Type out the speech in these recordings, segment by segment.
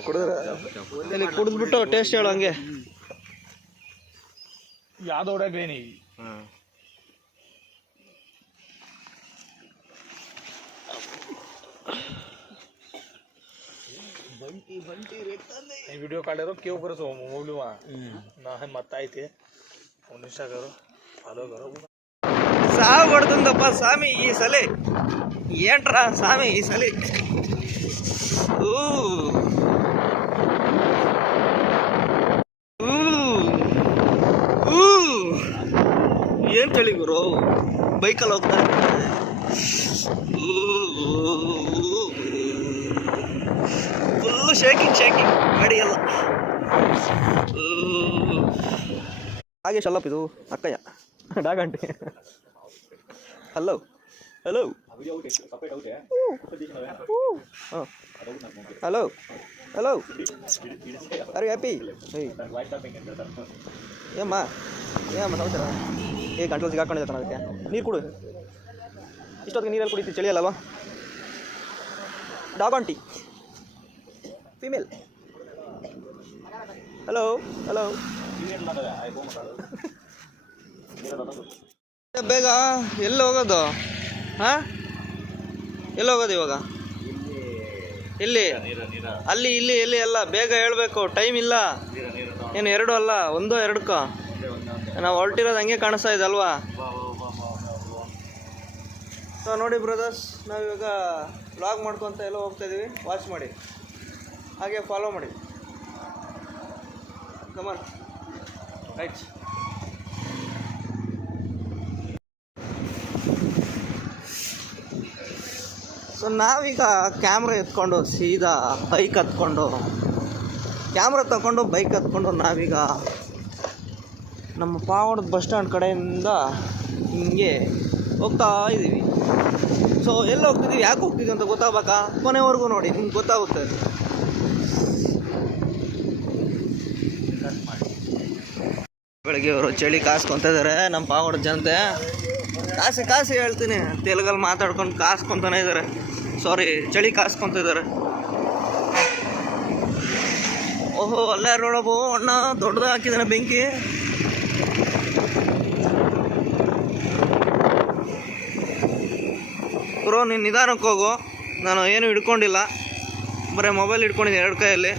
ಕುಡಿದ್ರೆ ಕುಡಿದ್ಬಿಟ್ಟು ಟೇಸ್ಟ್ ಹೇಳು ಹಂಗೆ ಯಾವ್ದೋಡ ಗ್ರೇನಿ? ಬಂಟಿ ಬಂಟಿ ಈ ವಿಡಿಯೋ ಕಾಡಿರೋ ಕೇವ್ ಬರುತ್ತೆ ಮೊಬೈಲು ನಾ ಮತ್ತೈತೆ ಒಂದು ಇನ್ಸ್ಟಾಗರು ಫಾಲೋಗರು ಸಾವು ಹೊಡ್ದಂದಪ್ಪ ಸ್ವಾಮಿ ಈ ಸಲ. ಏನ್ರ ಸ್ವಾಮಿ ಈ ಸಲ? ಊ. ಏನ್ ಚಳಿ ಗುರು ಬೈಕಲ್ಲಿ ಹೋಗ್ತಾ ಫುಲ್ಲು ಶೇಕಿಂಗ್ ಶೇಕಿಂಗ್ ಗಾಡಿ ಎಲ್ಲ ಊ. ಹಾಗೆ ಶಲ್ಲಪ್ ಇದು ಅಕ್ಕಯ್ಯ ಡಾಗಂಟಿ ಹಲೋ ಹಲೋ ಹಲೋ ಹಲೋ ಅರೆ ಹ್ಯಾಪಿ ಏಮ್ಮ ಏಮ್ಮ ಸಮಾಚಾರ ಏ, ಗಂಟಲು ಸಿಗಾಕೊಂಡಿದ್ದೆ ಅದಕ್ಕೆ. ನೀರು ಕುಡು. ಇಷ್ಟೊತ್ತಿಗೆ ನೀರಲ್ಲಿ ಕುಡಿತೀವಿ ಚಳಿ ಅಲ್ಲವಾ ಡಾಗಂಟಿ ಫಿಮೇಲ್ ಹಲೋ ಹಲೋ ಬೇಗ ಎಲ್ಲಿ ಹೋಗೋದು? ಹಾ? ಎಲ್ಲಿ ಹೋಗೋದು ಇವಾಗ? ಇಲ್ಲಿ. ಅಲ್ಲಿ, ಇಲ್ಲಿ ಇಲ್ಲಿ ಎಲ್ಲ. ಬೇಗ ಹೇಳಬೇಕು. ಟೈಮ್ ಇಲ್ಲ. ಏನು, ಎರಡು ಅಲ್ಲ? ಒಂದೋ, ಎರಡಕ್ಕೋ? ನಾವು ಹೊರಟಿರೋದು ಹಂಗೆ ಕಾಣಿಸ್ತಾ ಇದೆ ಅಲ್ವಾ? ಸೊ ನೋಡಿ ಬ್ರದರ್ಸ್ ನಾವಿವಾಗ ವ್ಲಾಗ್ ಮಾಡ್ಕೊತ ಎಲ್ಲ ಹೋಗ್ತಾ ಇದೀವಿ. ವಾಚ್ ಮಾಡಿ. ಹಾಗೆ ಫಾಲೋ ಮಾಡಿ. ಕಮನ್ ರೈಟ್ ಸೊ ನಾವೀಗ ಕ್ಯಾಮ್ರಾ ಎತ್ಕೊಂಡು ಸೀದಾ ಬೈಕ್ ಹತ್ಕೊಂಡು ಕ್ಯಾಮ್ರಾ ತಗೊಂಡು ಬೈಕ್ ಹತ್ಕೊಂಡು ನಾವೀಗ ನಮ್ಮ ಪಾವಡದ ಬಸ್ ಸ್ಟ್ಯಾಂಡ್ ಕಡೆಯಿಂದ ಹಿಂಗೆ ಹೋಗ್ತಾ ಇದ್ದೀವಿ ಸೊ ಎಲ್ಲಿ ಹೋಗ್ತಿದ್ದೀವಿ ಯಾಕೆ ಹೋಗ್ತಿದ್ದೀವಿ ಅಂತ ಗೊತ್ತಾಗಬೇಕಾ? ಕೊನೆವರೆಗೂ ನೋಡಿ, ನಿಮ್ಗೆ ಗೊತ್ತಾಗುತ್ತೆ. ಬೆಳಗ್ಗೆ ಅವರು ಚಳಿ ಕಾಸ್ಕೊತ ಇದ್ದಾರೆ ನಮ್ಮ ಪಾವಡ ಜನತೆ. ಕಾಸಿ ಕಾಸಿ ಹೇಳ್ತೀನಿ. ತೆಲುಗಲ್ಲಿ ಮಾತಾಡ್ಕೊಂಡು ಕಾಸ್ಕೊತಾನೆ ಇದ್ದಾರೆ ಸಾರಿ ಚಳಿ ಕಾಸ್ಕೊತಿದ್ದಾರೆ ಓಹೋ, ಅಲ್ಲೇ ನೋಡಬೋ ಅಣ್ಣ ದೊಡ್ಡದು ಹಾಕಿದಾನೆ ಬೆಂಕಿ. ಬ್ರೋ ನೀನು ನಿಧಾನಕ್ಕೆ ಹೋಗು. ನಾನು ಏನು ಹಿಡ್ಕೊಂಡಿಲ್ಲ. ಬರೀ ಮೊಬೈಲ್ ಹಿಡ್ಕೊಂಡಿದ್ದೀನಿ ಎರಡು ಕೈಯಲ್ಲಿ.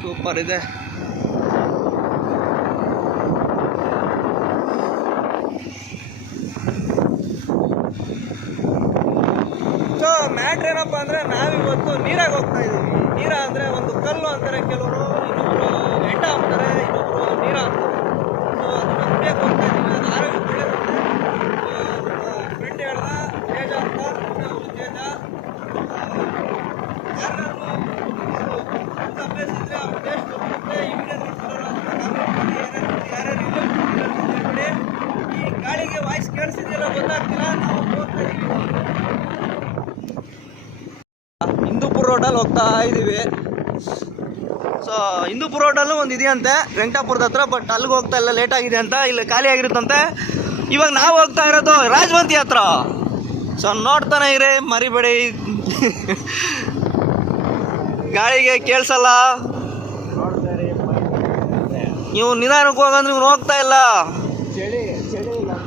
ಸೂಪರ್ ಇದೆ ಸೊ ಮ್ಯಾಟ್ರ್ ಏನಪ್ಪ ಅಂದರೆ ನಾವಿವತ್ತು ನೀರಾಗ ಹೋಗ್ತಾ ಇದ್ದೀವಿ ನೀರ ಅಂದರೆ ಒಂದು ಕಲ್ಲು ಅಂತಾರೆ ಕೆಲವರು ಇನ್ನೊಬ್ರು ಎಂಡ ಅಂತಾರೆ ಇನ್ನೊಬ್ರು ನೀರ ಅಂತಾರೆ ಸೊ ಅದನ್ನ ಕುಡಿಯಕ್ಕೆ ಹೋಗ್ತಾ ಇದ್ದೀವಿ ಅದು ಆರೋಗ್ಯ ಒಳ್ಳೆಯದಂತೆ ಫ್ರೆಂಡ್ ಹೇಳ್ದ ತೇಜ ಅಂತ ಅವ್ನು ತೇಜ ಯಾರು ಅಭ್ಯಾಸಿದ್ರೆ ಅವ್ರ ಟೇಸ್ಟ್ ಗೊತ್ತಿರುತ್ತೆ ಈ ವಿಡಿಯೋ ನೋಡ್ತಿರೋರು ಯಾರ್ಯಾರು ಇಲ್ಲ ಈ ಗಾಳಿಗೆ ವಾಯ್ಸ್ ಕೇಳಿಸಿದೆಯಲ್ಲ ಗೊತ್ತಾಗ್ತಿಲ್ಲ ನಾವು ಹೋಗ್ತಾ ಇದ್ದೀವಿ ಹಿಂದೂಪುರ ರೋಡಲ್ಲಿ ಹೋಗ್ತಾ ಇದ್ದೀವಿ ಸೊ ಹಿಂದೂಪುರ ರೋಡಲ್ಲೂ ಒಂದು ಇದೆಯಂತೆ, ವೆಂಕಟಾಪುರದ ಹತ್ರ ಬಟ್ ಅಲ್ಲಿಗೆ ಹೋಗ್ತಾ ಇಲ್ಲ ಲೇಟ್ ಆಗಿದೆ ಅಂತ, ಇಲ್ಲಿ ಖಾಲಿ ಆಗಿರುತ್ತಂತೆ. ಇವಾಗ ನಾವು ಹೋಗ್ತಾ ಇರೋದು ರಾಜವಂತಿ ಹತ್ರ. ಸೊ ನೋಡ್ತಾನೆ ಇರಿ, ಮರಿಬೇಡಿ. ಗಾಳಿಗೆ ಕೇಳಿಸಲ್ಲ. ನೀವು ನಿಧಾನಕ್ಕೆ ಹೋಗಂದ್ರೆ ಇವ್ನು ಹೋಗ್ತಾ ಇಲ್ಲ.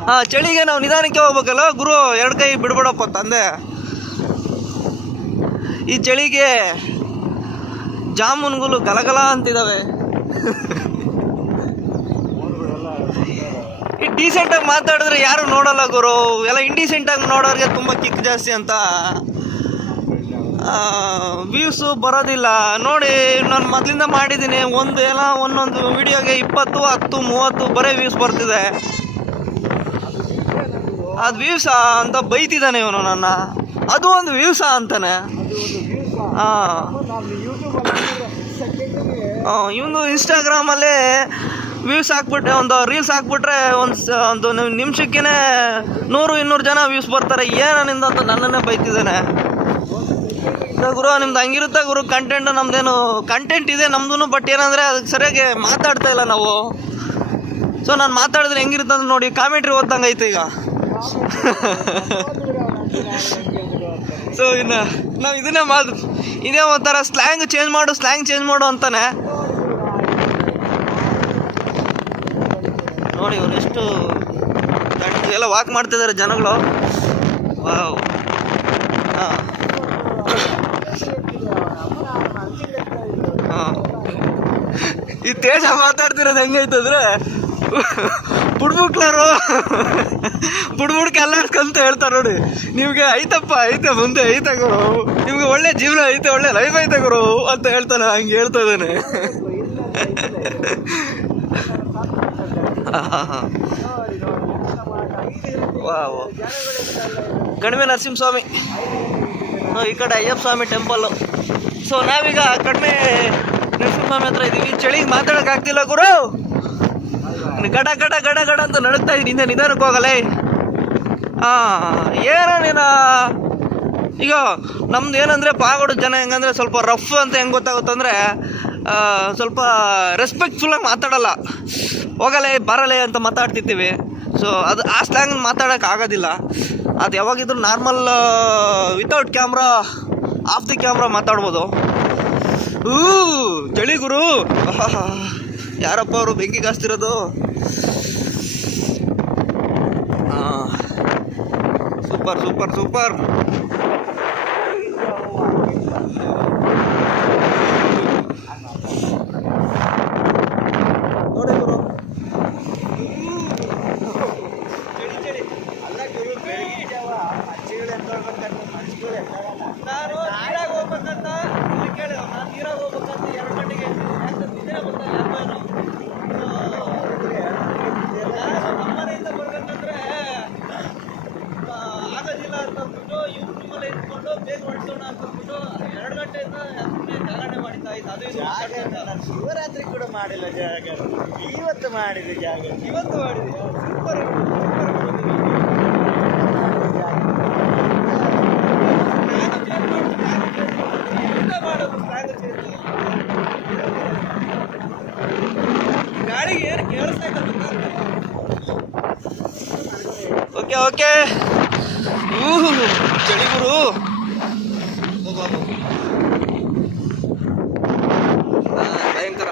ಹಾಂ ಚಳಿಗೆ ನಾವು ನಿಧಾನಕ್ಕೆ ಹೋಗ್ಬೇಕಲ್ಲ, ಗುರು, ಎರಡು ಕೈ ಬಿಡ್ಬೇಡಪ್ಪ ತಂದೆ. ಈ ಚಳಿಗೆ ಜಾಮೂನ್ಗಳು ಗಲಗಲ ಅಂತಿದ್ದಾವೆ ಈ ಡೀಸೆಂಟಾಗಿ ಮಾತಾಡಿದ್ರೆ ಯಾರು ನೋಡಲ್ಲ ಗುರು. ಎಲ್ಲ ಇಂಡೀಸೆಂಟಾಗಿ ನೋಡೋರಿಗೆ ತುಂಬ ಕಿಕ್ ಜಾಸ್ತಿ ಅಂತ. ವ್ಯೂಸು ಬರೋದಿಲ್ಲ. ನೋಡಿ, ನಾನು ಮೊದಲಿಂದ ಮಾಡಿದ್ದೀನಿ, ಒಂದು ಎಲ್ಲ ಒಂದೊಂದು ವಿಡಿಯೋಗೆ ಇಪ್ಪತ್ತು, ಹತ್ತು, ಮೂವತ್ತು ಬರೀ ವ್ಯೂಸ್ ಬರ್ತಿದೆ. ಅದು ವ್ಯೂಸ ಅಂತ ಬೈತಿದ್ದಾನೆ ಇವನು ನನ್ನ. ಅದು ಒಂದು ವ್ಯೂಸಾ ಅಂತಾನೆ. ಹಾಂ ಇವನು ಇನ್ಸ್ಟಾಗ್ರಾಮಲ್ಲಿ ವ್ಯೂಸ್ ಹಾಕ್ಬಿಟ್ರೆ, ಒಂದು ರೀಲ್ಸ್ ಹಾಕ್ಬಿಟ್ರೆ ಒಂದು ಒಂದು ನಿಮಿಷಕ್ಕೇ ನೂರು, ಇನ್ನೂರು ಜನ ವ್ಯೂಸ್ ಬರ್ತಾರೆ. ಏನಿಂದ ಅಂತ ನನ್ನನ್ನೇ ಬೈತಿದ್ದಾನೆ. ಗುರು, ನಿಮ್ದು ಹಂಗಿರುತ್ತೆ ಗುರು? ಕಂಟೆಂಟ್ ನಮ್ದೇನು ಕಂಟೆಂಟ್ ಇದೆ ನಮ್ದು ಬಟ್ ಏನಂದರೆ ಅದಕ್ಕೆ ಸರಿಯಾಗಿ ಮಾತಾಡ್ತಾ ಇಲ್ಲ ನಾವು. ಸೊ ನಾನು ಮಾತಾಡಿದ್ರೆ ಹೆಂಗಿರುತ್ತೆ ಅಂತ ನೋಡಿ ಕಾಮೆಂಟ್ರಿ ಓದ್ದಂಗೆ ಐತೆ ಈಗ. ಸೊ ಇನ್ನು ನಾವು ಇದನ್ನೇ ಮಾತು ಇದೇ ಒಂಥರ ಸ್ಲ್ಯಾಂಗ್ ಚೇಂಜ್ ಮಾಡು ಸ್ಲ್ಯಾಂಗ್ ಚೇಂಜ್ ಮಾಡು ಅಂತಾನೆ. ನೋಡಿ ಇವ್ರು ಎಷ್ಟು ಎಲ್ಲ ವಾಕ್ ಮಾಡ್ತಿದ್ದಾರೆ ಜನಗಳು. ವಾವ್ ಹಾಂ. ಹಾಂ. ಈ ತೇಜ ಮಾತಾಡ್ತಿರೋದು ಹೆಂಗೈತಂದ್ರೆ ಬುಡ್ಬುಕ್ಲರು ಬುಡ್ಬುಡ್ಕೆ ಅಲ್ಲಾಡ್ಕಂತ ಹೇಳ್ತಾರೆ ನೋಡಿ. ನಿಮಗೆ ಐತಪ್ಪ, ಐತೆ ಮುಂದೆ, ಐತೆ ಗುರು. ನಿಮ್ಗೆ ಒಳ್ಳೆ ಜೀವನ ಐತೆ, ಒಳ್ಳೆ ಲೈಫ್ ಐತೆ ಗುರು ಅಂತ ಹೇಳ್ತಾನೆ, ಹಂಗೆ ಹೇಳ್ತಾ ಇದ್ದಾನೆ. ವಾಹ್ ಕಡಿಮೆ ನರಸಿಂಹಸ್ವಾಮಿ. ಈ ಕಡೆ ಅಯ್ಯಪ್ಪ ಸ್ವಾಮಿ ಟೆಂಪಲ್ಲು ಸೊ ನಾವೀಗ ಕಡಿಮೆ ನರಸಿಂಹಸ್ವಾಮಿ ಹತ್ರ ಇದ್ದೀವಿ ಚಳಿಗೆ ಮಾತಾಡೋಕ್ಕಾಗ್ತಿಲ್ಲ ಗುರು. ಗಡ ಗಡ ಗಡ ಗಡ ಅಂತ ನಡುಗ್ತಾ ಇದ್ದೀನಿ ನಿಧಾನಕ್ಕೆ ಹೋಗಲೇ. ಹಾಂ ಏನೋ ನೀನು? ಈಗ ನಮ್ದು ಏನಂದರೆ ಪಾಗೋಡು ಜನ ಹೆಂಗಂದ್ರೆ ಸ್ವಲ್ಪ ರಫ್ ಅಂತ ಹೆಂಗೆ ಗೊತ್ತಾಗುತ್ತಂದ್ರೆ ಸ್ವಲ್ಪ ರೆಸ್ಪೆಕ್ಟ್ಫುಲ್ಲಾಗಿ ಮಾತಾಡಲ್ಲ. ಹೋಗಲೇ, ಬರಲೇ ಅಂತ ಮಾತಾಡ್ತಿರ್ತೀವಿ. ಸೊ ಅದು ಆ ಸ್ಲ್ಯಾಂಗ್ ಮಾತಾಡೋಕೆ ಆಗೋದಿಲ್ಲ. ಅದು ಯಾವಾಗಿದ್ರು normal without camera off the camera ಮಾತಾಡ್ಬೋದು. ಹೂ ಚಳಿ ಗುರು. ಯಾರಪ್ಪ ಅವರು ಬೆಂಕಿ ಕಾಸ್ತಿರೋದು? ಸೂಪರ್ ಸೂಪರ್ ಸೂಪರ್ ನೋಡಿ ಗುರು ನಾನು ನೀರಾಗ ಹೋಗ್ಬೇಕಂತ ಇಲ್ಲಿ ಕೇಳಿ ನಾನು ನೀರಾಗ ಹೋಗ್ಬೇಕಂತ ಎರಡು ಗಂಟೆಗೆ ಯಾಕಂದ್ರೆ ನಿದ್ರೆ ಬರ್ತಾ ಇಲ್ಲ ಯಾಕೋ ಏನೋ. ನಾನು ನಮ್ಮನೆಯಿಂದ ಬರ್ಬೇಕಂದ್ರೆ ಆ, ಆಗೋದಿಲ್ಲ ಅಂತ ಅಂದ್ಬಿಟ್ಟು ಯೂಟ್ಯೂಬಲ್ಲಿ ಇಟ್ಕೊಂಡು ಬೇಗ ಹೊಡ್ಸೋಣ ಅಂತ ಅಂದ್ಬಿಟ್ಟು ಎರಡು ಗಂಟೆಯಿಂದ ಸುಮ್ಮನೆ ಜಾಗರಣೆ ಮಾಡಿದ್ದ ಇದು ಅದು ಇದು ಮಾತಾಡ್ತಾ ಇದ್ದ. ಶಿವರಾತ್ರಿ ಕೂಡ ಮಾಡಿಲ್ಲ ಜಾಗ ಇವತ್ತು ಮಾಡಿದ ಜಾಗ ಇವತ್ತು ಮಾಡಿದ್ಯಾ ಸೂಪರ್ ಗಾಳಿಗೆ ಏನು ಕೇಳಿಸ್ತಾ ಓಕೆ ಓಕೆ ಊಹು ಚಳಿ ಗುರು ಹೋಗು, ಹೋಗು. ಆ, ಭಯಂಕರ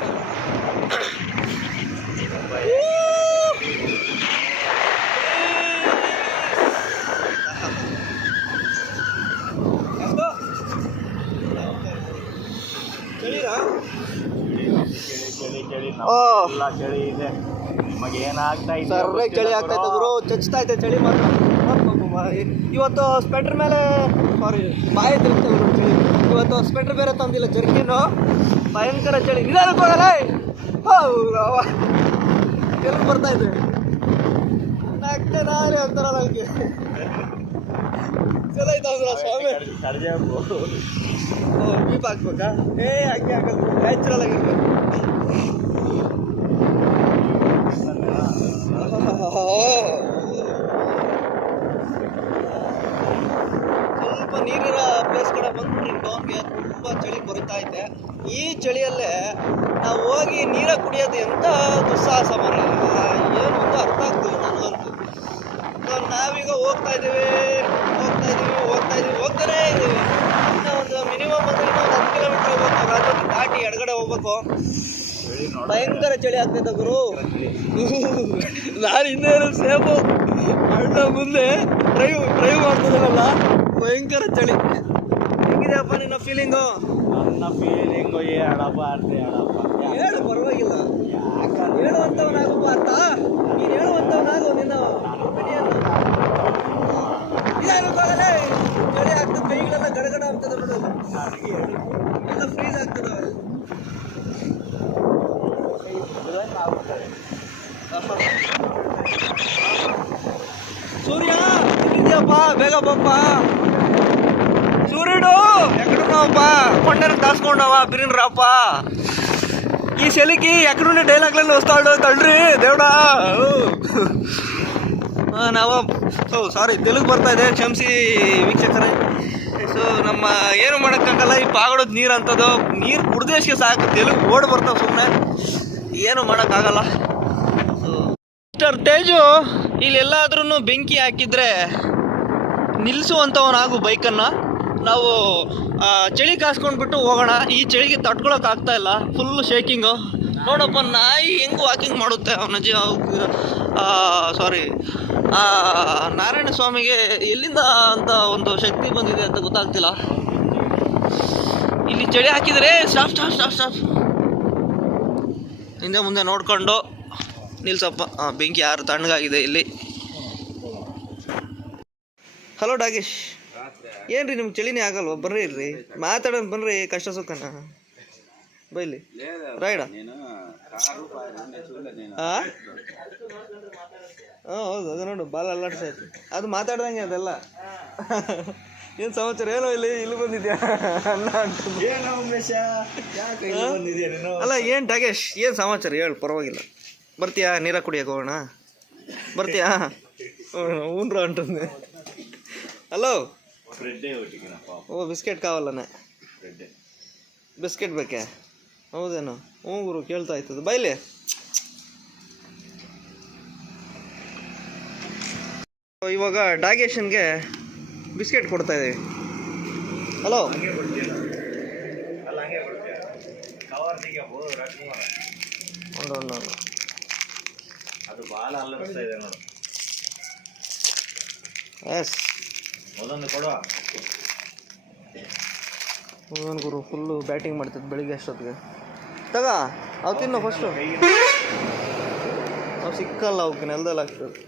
ಚಳಿನಾ ಚಳಿ ಚಳಿ ಚಳಿ ಓ. ಎಲ್ಲ ಚಳಿ ಇದೆ. ನಮಗೆ ಏನಾಗ್ತಾ ಇದೆ? ಸರ್ರೆ ಚಳಿ ಆಗ್ತೈತೆ ಗುರು. ಚಚ್ತಾ ಇದೆ ಚಳಿ ಮಾತ್ರ. ಇವತ್ತು ಸ್ವೆಟರ್ ಮೇಲೆ ಸಾರಿ ಬಾಯಿ ತಿರುಗ್ತಾ ಗುರು ಚಳಿ. ಇವತ್ತು ಸ್ವೆಟರ್ ಬೇರೆ ತಂದಿಲ್ಲ ಜರ್ಕಿನು. ಭಯಂಕರ ಚಳಿ. ನಿಧಾನಕ್ಕೆ ಹೋಗಲ್ಲ ಎಲ್ಲಿ ಬರ್ತಾ ಇದೆ ನಾಳೆ ಅಂತಾರ ನನಗೆ ಚಲೋ ಅಂದ್ರ ಸ್ವಾಮಿ. ಬೀಪ್ ಹಾಕ್ಬೇಕಾ? ಏ ಹಂಗೆ ಹಾಕಲ್ಲ ನ್ಯಾಚುರಲ್ ಆಗಿರ್ಬೇಕು ಸ್ವಲ್ಪ ನೀರಿರೋ ಪ್ಲೇಸ್ ಕಡೆ ಬಂದ್ಬಿಟ್ರಿ ಟೌನ್ಗೆ ತುಂಬ ಚಳಿ ಬರಿತಾ ಇದೆ ಈ ಚಳಿಯಲ್ಲೇ ನಾವು ಹೋಗಿ ನೀರ ಕುಡಿಯೋದು ಎಂತ ದುಸ್ಸಾಹಸ ಮರ ಏನು ಅಂತ ಅರ್ಥ ಆಗ್ತಿಲ್ಲ ನನಗಂತೂ ಸೊ ನಾವೀಗ ಹೋಗ್ತಾ ಇದ್ದೀವಿ ಹೋಗ್ತಾ ಇದ್ದೀವಿ ಹೋಗ್ತಾ ಇದ್ದೀವಿ, ಹೋಗ್ತಾನೆ ಇನ್ನು ಒಂದು ಮಿನಿಮಮ್ ಅಂದ್ರೆ ಇನ್ನೊಂದು ಒಂದು ಹತ್ತು ಕಿಲೋಮೀಟರ್ ಹೋಗ್ಬೇಕು. ರಾಜ್ಯ ದಾಟಿ ಎಡಗಡೆ ಹೋಗ್ಬೇಕು. ಭಯಂಕರ ಚಳಿ ಆಗ್ತೈತೆ ಗುರು. ನಾನು ಇನ್ನೇನು ಸೇಬು ಅಣ್ಣ ಮುಂದೆ ಡ್ರೈವ್ ಡ್ರೈವ್ ಮಾಡ್ತಿದ್ದಾನಲ್ಲ ಭಯಂಕರ ಚಳಿ. ಹೆಂಗಿದೆಯಪ್ಪ ನಿನ್ನ ಫೀಲಿಂಗು ನನ್ನ ಫೀಲಿಂಗು ಹೇಳಪ್ಪ ಅರ್ಥ ಹೇಳಪ್ಪ ಹೇಳು ಪರವಾಗಿಲ್ಲ. ಹೇಳುವಂಥವನಾಗಪ್ಪ ಅರ್ಥ ನೀನು ಹೇಳುವಂಥವನಾಗು ನಿನ್ನ ಚಳಿ ಆಗ್ತದೆ ಕೈಗಳೆಲ್ಲ ಗಡಗಡ ಆಗ್ತದೆ ಬಿಡೋದು. ಎಲ್ಲ ಫ್ರೀಸ್ ಆಗ್ತದೆ ಇದನ್ನ ಆಗ್ತದೆ. ಸೂರ್ಯ ಇದೆಯಪ್ಪ ಬೇಗ ಬಪ್ಪ ಸೂರ್ಯಡು ಎಕ್ಕಡುನವಪ್ಪ ಕೊಂಡನ ದಾಸ್ಕೊಂಡವ ಬಿರಿನ್ರಪ್ಪ. ಈ ಸೆಲಿಕಿ ಎಕ್ಕಡುನೆ ಡೈಲಾಗ್ಲಲ್ಲಿ ವಸ್ತಾಳು ತಳ್ಳ್ರಿ ದೇವಡ. ನಾವು, ಸೊ ಸಾರಿ ತೆಲುಗು ಬರ್ತಾ ಇದೆ, ಕ್ಷಮಿಸಿ ವೀಕ್ಷಕರೇ. ಸೊ, ನಮ್ಮ ಏನು ಮಾಡೋಕ್ಕಾಗಲ್ಲ ಈ ಪಾಗಡೋದು ನೀರು ಅಂತದ್ದು, ನೀರು ಕುಡ್ದೇಶ್ಗೆ ಸಾಕು, ತೆಲುಗು ಓಡ್ ಬರ್ತಾವೆ ಸುಮ್ಮನೆ ಏನು ಮಾಡೋಕ್ಕಾಗಲ್ಲ ಮಿಸ್ಟರ್ ತೇಜು ಇಲ್ಲಿ ಎಲ್ಲಾದ್ರೂ ಬೆಂಕಿ ಹಾಕಿದ್ರೆ ನಿಲ್ಲಿಸುವಂಥವನಾಗು ಬೈಕನ್ನು, ನಾವು ಚಳಿ ಕಾಸ್ಕೊಂಡ್ಬಿಟ್ಟು ಹೋಗೋಣ. ಈ ಚಳಿಗೆ ತಡ್ಕೊಳಕ್ ಆಗ್ತಾ ಇಲ್ಲ. ಫುಲ್ ಶೇಕಿಂಗು ನೋಡಪ್ಪ, ನಾಯಿ ಹೆಂಗ್ ವಾಕಿಂಗ್ ಮಾಡುತ್ತೆ ಅವನ ಅವನಜ್ಜಿ ಸಾರಿ ನಾರಾಯಣ ಸ್ವಾಮಿಗೆ ಎಲ್ಲಿಂದ ಅಂತ ಒಂದು ಶಕ್ತಿ ಬಂದಿದೆ ಅಂತ ಗೊತ್ತಾಗ್ತಿಲ್ಲ. ಇಲ್ಲಿ ಚಳಿ ಹಾಕಿದರೆ ಸ್ಟಾಪ್ ಸ್ಟಾಪ್ ಸ್ಟಾಪ್ ಸ್ಟಾಪ್ ಹಿಂದೆ ಮುಂದೆ ನೋಡ್ಕೊಂಡು ನಿಲ್ಸಪ್ಪ. ಬೆಂಕಿ ಯಾರು ತಣ್ಣಗಾಗಿದೆ ಇಲ್ಲಿ. ಹಲೋ ಡಾಗೇಶ್ ಏನ್ರಿ ನಿಮ್ಗೆ ಚಳಿನೇ ಆಗಲ್ವಾ? ಬರ್ರಿ ಇಲ್ರಿ ಮಾತಾಡೋಣ ಬನ್ರಿ ಕಷ್ಟ ಸುಖನ. ಬೈಲಿ. ರೈಡ ಹಾಂ ಹೌದು ಅದು ನೋಡು ಬಾಲ್ ಅಲ್ಲಾಡ್ಸಾಯ್ತು ಅದು ಮಾತಾಡ್ದಂಗೆ ಅದೆಲ್ಲ. ಏನು ಸಮಾಚಾರ? ಏನೋ ಇಲ್ಲಿ ಇಲ್ಲಿ ಬಂದಿದ್ಯಾ? ಅನ್ನ ಅಲ್ಲ ಏನು ಡಾಗೇಶ್ ಏನು ಸಮಾಚಾರ? ಹೇಳು ಪರವಾಗಿಲ್ಲ. ಬರ್ತೀಯಾ? ನೀರ ಕುಡಿಯಕ್ಕೆ ಹೋಗೋಣ ಬರ್ತೀಯಾ ಹ್ಞೂ ಅಂಟಂದೆ ಹಲೋ ఓ ಬಿಸ್ಕೆಟ್ ಕಾವಲ್ಲನೆ ಬಿಸ್ಕೆಟ್ ಬೇಕೆ? ಹೌದೇನು? ಹ್ಞೂ ಗುರು ಕೇಳ್ತಾ ಆಯ್ತದ ಬೈಲಿ. ಇವಾಗ ಡಾಗೇಶನ್ಗೆ ಬಿಸ್ಕೆಟ್ ಕೊಡ್ತಾ ಇದ್ದೀವಿ ಹಲೋ ಅದು ಭಾಳ ಅಲ್ಲರಿಸ್ತಾ ಇದೆ ನೋಡು. ಎಸ್ ಒಂದೊಂದು ಕೊಡುವ. ಗುರು ಫುಲ್ಲು ಬ್ಯಾಟಿಂಗ್ ಮಾಡ್ತಿದ್ದು ಬೆಳಿಗ್ಗೆ ಅಷ್ಟೊತ್ತಿಗೆ. ತಗ ಅವು ತಿನ್ನು ಫಸ್ಟು ಅವು ಸಿಕ್ಕಲ್ಲ ಅವಕ್ಕೆ ನೆಲದಲ್ಲಿ ಆಗ್ತದೆ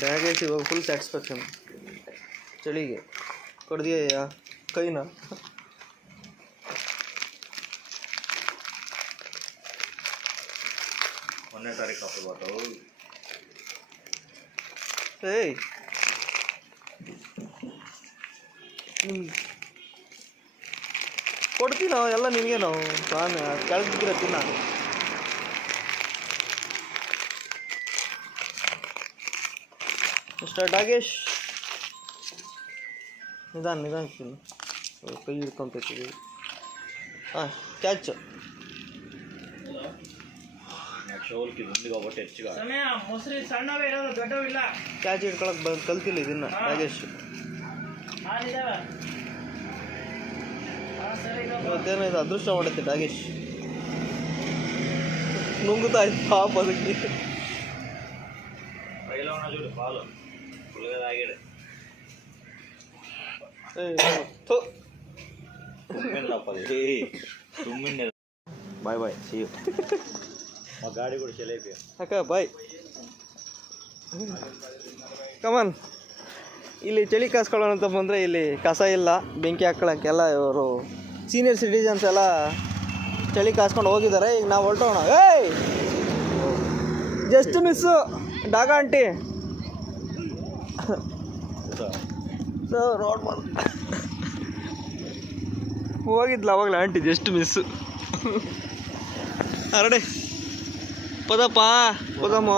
ಬ್ಯಾಗೇಜ್ ಇವಾಗ ಫುಲ್ ಸ್ಯಾಟಿಸ್ಫ್ಯಾಕ್ಷನ್ ಚಳಿಗೆ. ಕೊಡ್ದಿಯ ಕೈನ? ಒಂದನೇ ತಾರೀಕು ಏಯ್ ನಿಮ್ ಕೊಡ್ತೀವಿ ನಾವು ಎಲ್ಲ ನಿಮಗೆ ನಾವು ಪ್ರಾಣ ಕೆಳಗಿರ ತಿನ್ನ. ಮಿಸ್ಟರ್ ಡಾಗೇಶ್ ನಿಧಾನ ನಿಧಾನ ತಿನ್ನು. ಕೈ ಹಿಡ್ಕೊಂತೀವಿ ಹಾಂ ಕ್ಯಾಚ್ ಕ್ಯಾಚ್ ಹಿಡ್ಕೊಳಕ್ ಕಲ್ತಿಲ್ಲ ಇದನ್ನ ನಾಗೇಶ್ ಇವತ್ತೇನು ಇದು ಅದೃಷ್ಟ ಮಾಡುತ್ತೆ ನಾಗೇಶ್. ನುಂಗುತ್ತಾ ಇತ್ತು ಪಾಪ ಅದಕ್ಕೆ. ಬಾಯ್ ಬಾಯ್ ಸಿ ಗಾಡಿ ಕೂಡ ಅಕ್ಕ ಬಾಯ್. ಕಮನ್ ಇಲ್ಲಿ ಚಳಿ ಕಾಸ್ಕೊಳ್ಳೋಣ ಅಂತ ಬಂದರೆ ಇಲ್ಲಿ ಕಸ ಇಲ್ಲ ಬೆಂಕಿ ಹಾಕ್ಕೊಳ್ಳೋಕ್ಕೆಲ್ಲ ಇವರು ಸೀನಿಯರ್ ಸಿಟಿಜನ್ಸ್ ಎಲ್ಲ ಚಳಿ ಕಾಸ್ಕೊಂಡು ಹೋಗಿದ್ದಾರೆ. ಈಗ ನಾವು ಹೊರಟೋಣ ಏಯ್! ಜಸ್ಟ್ ಮಿಸ್ಸು ಡಾಗಾ ಆಂಟಿ. ಸೊ ರೋಡ್ ಬಂದು ಹೋಗಿದ್ಲ ಅವಾಗಲೇ ಆಂಟಿ ಜಸ್ಟ್ ಮಿಸ್ಸು ಅರಡೆ. ಪದಪ್ಪ. ಪದಮ್ಮ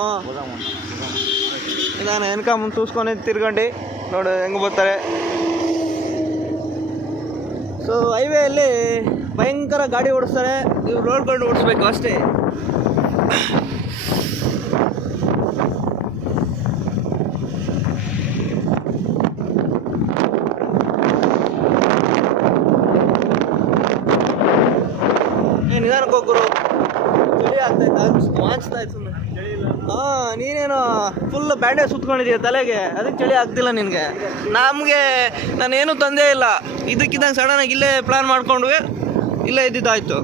ನಾನು ಎನ್ಕಮ್ ತೂಸ್ಕೊಂಡು ತಿರ್ಗಂಡಿ. ನೋಡು ಹೆಂಗೆ ಬರ್ತಾರೆ. ಸೊ ಹೈವೇಯಲ್ಲಿ ಭಯಂಕರ ಗಾಡಿ ಓಡಿಸ್ತಾರೆ. ನೀವು ರೋಡ್ಗಳನ್ನ ಓಡಿಸ್ಬೇಕು ಅಷ್ಟೇ ಏ ನಿಧಾನಕ್ಕೆ ಹೋಗ್ರು ಚಳಿ ಆಗ್ತಾ ಇತ್ತು ವಾಂಚ್ತಾ ಇತ್ತು ಸುಮ್ಮನೆ ಹಾಂ ನೀನೇನು ಫುಲ್ ಬ್ಯಾಂಡೇಜ್ ಸುತ್ಕೊಂಡಿದೀಯ ತಲೆಗೆ? ಅದಕ್ಕೆ ಚಳಿ ಆಗ್ತಿಲ್ಲ ನಿನಗೆ. ನಮಗೆ, ನಾನೇನು ತಂದೆ ಇಲ್ಲ. ಇದಕ್ಕಿದ್ದಂಗೆ ಸಡನ್ನಾಗಿ ಇಲ್ಲೇ ಪ್ಲ್ಯಾನ್ ಮಾಡ್ಕೊಂಡ್ವಿ. ಇಲ್ಲೇ ಇದ್ದಿದ್ದಾಯ್ತು.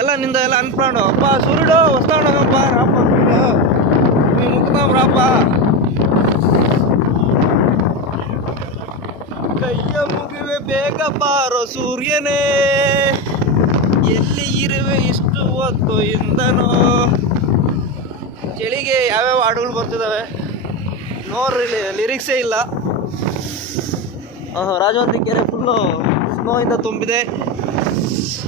ಎಲ್ಲ ನಿಂದ ಎಲ್ಲ ಅನ್ಪ್ಲಾನು ಅಪ್ಪ, ಸುರುಡು ಹೊಸ್ತಾಣಪ್ಪ ರಾಪ ನೀವು ರಾಪ ಕೈಯ ಮುಗಿವೆ ಬೇಗ ಬಾರೋ ಸೂರ್ಯನೇ. ಎಲ್ಲಿ ಇರುವೆ ಇಷ್ಟು ಹೊತ್ತು ಇಂದನೋ. ಚಳಿಗೆ ಯಾವ್ಯಾವ ಹಾಡುಗಳು ಬರ್ತಿದ್ದಾವೆ ಇಲ್ಲಿ ಲಿರಿಕ್ಸೇ ಇಲ್ಲ. ರಾಜವಂತಿ ಕೆರೆ ಫುಲ್ಲು ಸ್ನೋಯಿಂದ ತುಂಬಿದೆ.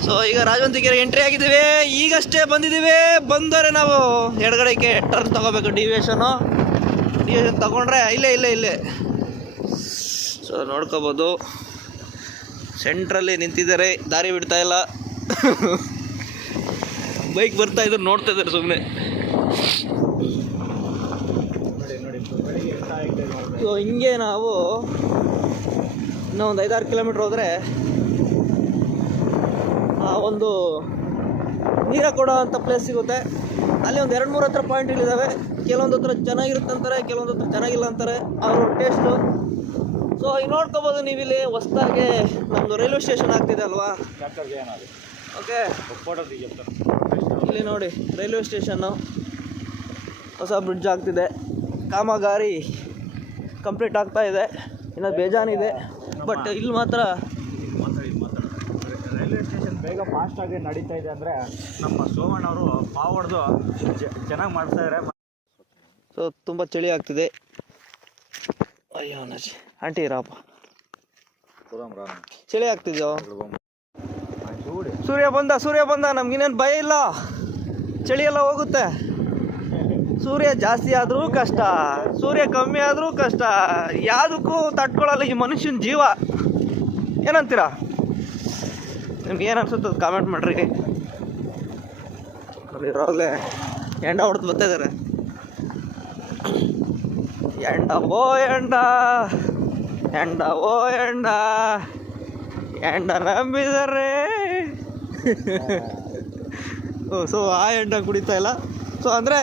ಸೊ ಈಗ ರಾಜವಂತಿ ಕೆರೆ ಎಂಟ್ರಿ ಆಗಿದ್ದೀವಿ. ಈಗಷ್ಟೇ ಬಂದಿದ್ದೀವಿ. ಬಂದರೆ ನಾವು ಎಡಗಡೆಗೆ ಟರ್ನ್ ತಗೋಬೇಕು ಡಿವಿಯೇಷನು ಡಿವಿಯೇಷನ್ ತಗೊಂಡ್ರೆ ಇಲ್ಲೇ ಇಲ್ಲೇ ಇಲ್ಲೇ. ಸೊ ನೋಡ್ಕೋಬೋದು. ಸೆಂಟ್ರಲ್ಲಿ ನಿಂತಿದ್ದಾರೆ. ದಾರಿ ಬಿಡ್ತಾ ಇಲ್ಲ. ಬೈಕ್ ಬರ್ತಾ ಇದ್ರು ನೋಡ್ತಾ ಇದ್ದಾರೆ ಸುಮ್ಮನೆ ಸೊ ಹಿಂಗೆ ನಾವು ಇನ್ನೂ ಒಂದು ಐದಾರು ಕಿಲೋಮೀಟ್ರ್ ಹೋದರೆ ಆ ಒಂದು ನೀರ ಕೊಡೋ ಅಂಥ ಪ್ಲೇಸ್ ಸಿಗುತ್ತೆ. ಅಲ್ಲಿ ಒಂದು ಎರಡು ಮೂರು ಹತ್ರ ಪಾಯಿಂಟ್ಗಳಿದ್ದಾವೆ ಕೆಲವೊಂದು ಹತ್ರ ಚೆನ್ನಾಗಿರುತ್ತೆ ಅಂತಾರೆ, ಕೆಲವೊಂದು ಹತ್ರ ಚೆನ್ನಾಗಿಲ್ಲ ಅಂತಾರೆ. ಅವ್ರ ಟೇಸ್ಟು ಸೊ ಈಗ ನೋಡ್ಕೋಬೋದು ನೀವಿಲ್ಲಿ ಹೊಸ್ದಾಗೆ ನಮ್ಮದು ರೈಲ್ವೆ ಸ್ಟೇಷನ್ ಆಗ್ತಿದೆ ಅಲ್ವಾ? ಓಕೆ ಇಲ್ಲಿ ನೋಡಿ ರೈಲ್ವೆ ಸ್ಟೇಷನ್ನು ಹೊಸ ಬ್ರಿಡ್ಜ್ ಆಗ್ತಿದೆ. ಕಾಮಗಾರಿ ಕಂಪ್ಲೀಟ್ ಆಗ್ತಾ ಇದೆ. ಇನ್ನು ಬೇಜಾನಿದೆ ಬಟ್ ಇಲ್ಲಿ ಮಾತ್ರ ಮಾತಾಡಿ ಮಾತಾಡಿ ರೈಲ್ವೆ ಸ್ಟೇಷನ್ ಬೇಗ ಫಾಸ್ಟಾಗಿ ನಡೀತಾ ಇದೆ ಅಂದರೆ ನಮ್ಮ ಸೋಮಣ್ಣವರು ಪಾವಡ್ದು ಚೆನ್ನಾಗಿ ಮಾಡ್ತಾ ಇದ್ದಾರೆ ಸೊ ತುಂಬ ಚಳಿ ಆಗ್ತಿದೆ. ಅಯ್ಯೋ ನಜಿ ಆಂಟಿ ರಾಪ ಚಳಿ ಆಗ್ತಿದ್ಯೋ? ಸೂರ್ಯ ಬಂದ ಸೂರ್ಯ ಬಂದ. ನಮ್ಗಿನ್ನೇನು ಭಯ ಇಲ್ಲ. ಚಳಿ ಎಲ್ಲ ಹೋಗುತ್ತೆ. ಸೂರ್ಯ ಜಾಸ್ತಿ ಆದರೂ ಕಷ್ಟ ಸೂರ್ಯ ಕಮ್ಮಿ ಆದರೂ ಕಷ್ಟ. ಯಾವುದಕ್ಕೂ ತಟ್ಕೊಳ್ಳಲ್ಲ ಈ ಮನುಷ್ಯನ ಜೀವ. ಏನಂತೀರಾ? ನಿಮ್ಗೆ ಏನು ಅನ್ಸುತ್ತೆ ಕಾಮೆಂಟ್ ಮಾಡ್ರಿ. ಇರೋಗ್ಲೇ ಎಂಡ ಹೊಡೆದು ಬರ್ತಾ ಇದ್ದಾರೆ ಎಂಡ ಓ ಎಂಡ ಎಂಡ ಓ ಎಂಡ ಎಂಡ ನಂಬಿದರೆ. ಓ ಸೊ ಆ ಎಂಡ ಕುಡಿತಾ ಇಲ್ಲ. ಸೊ ಅಂದರೆ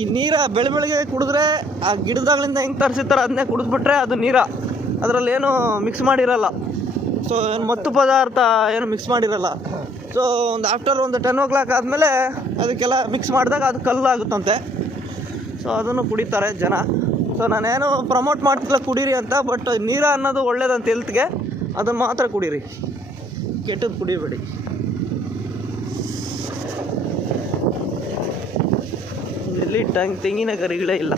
ಈ ನೀರ ಬೆಳೆ ಬೆಳಗ್ಗೆ ಕುಡಿದ್ರೆ ಆ ಗಿಡದಾಗಳಿಂದ ಹೆಂಗೆ ತರಿಸಿರ್ತಾರೆ ಅದನ್ನೇ ಕುಡಿದ್ಬಿಟ್ರೆ ಅದು ನೀರ. ಅದರಲ್ಲಿ ಏನು ಮಿಕ್ಸ್ ಮಾಡಿರಲ್ಲ. ಸೊ ಏನು ಮತ್ತು ಪದಾರ್ಥ ಏನು ಮಿಕ್ಸ್ ಮಾಡಿರಲ್ಲ. ಸೊ ಒಂದು ಆಫ್ಟರ್ ಒಂದು ಟೆನ್ ಓ ಕ್ಲಾಕ್ ಆದಮೇಲೆ ಅದಕ್ಕೆಲ್ಲ ಮಿಕ್ಸ್ ಮಾಡಿದಾಗ ಅದು ಕಲ್ಲಾಗುತ್ತಂತೆ. ಸೊ ಅದನ್ನು ಕುಡಿತಾರೆ ಜನ. ಸೊ ನಾನೇನು ಪ್ರಮೋಟ್ ಮಾಡ್ತಿಲ್ಲ ಕುಡೀರಿ ಅಂತ ಬಟ್ ನೀರ ಅನ್ನೋದು ಒಳ್ಳೇದಂತ ಹೆಲ್ತ್ಗೆ ಅದನ್ನು ಮಾತ್ರ ಕುಡೀರಿ. ಕೆಟ್ಟದ್ದು ಕುಡಿಬೇಡಿ. ಇಲ್ಲಿ ಟಂಗ್, ತೆಂಗಿನ ಗರಿಗಳೇ ಇಲ್ಲ.